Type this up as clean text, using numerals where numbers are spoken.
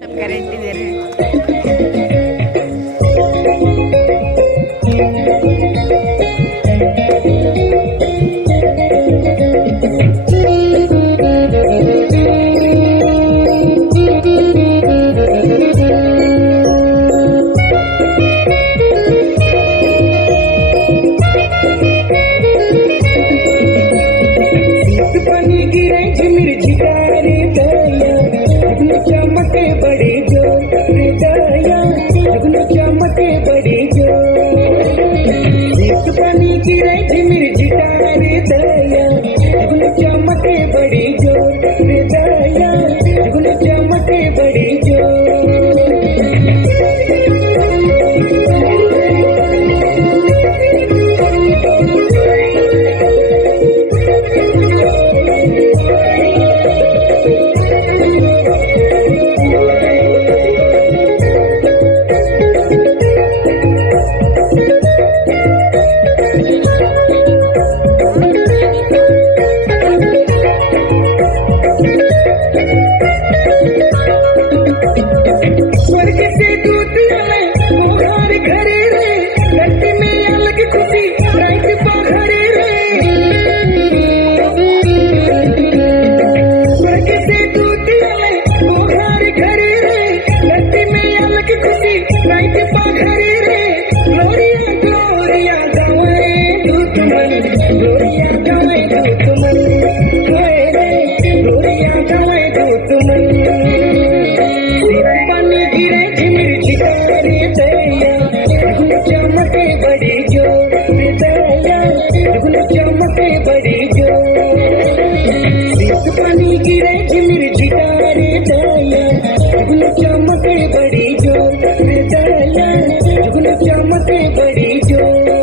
Guarantee दे रहे हैं। चमके बड़ी जोर रे दया जुगनू चमके बड़ी जोर एक पानी गिरे झिमिर झिटा रे दया जुगनू चमके बड़ी जोर रे दया जुगनू चमके बड़ी जोर स्वर्ग से दूत आए मोहार घरे रे धरती में अलग खुशी रात पहरे रे स्वर्ग से दूत आए मोहार घरे रे धरती में अलग खुशी रात पहरे रे ग्लोरिया ग्लोरिया गावे दूत मन ग्लोरिया गावे दूत मन हाय रे ग्लोरिया गावे दूत मन चमके बड़ी जोर रे दया जुगनू चमके बड़ी जोर एक पानी गिरे झिमिर झिटा रे दया जुगनू चमके बड़ी जोर रे दया जुगनू चमके बड़ी जोर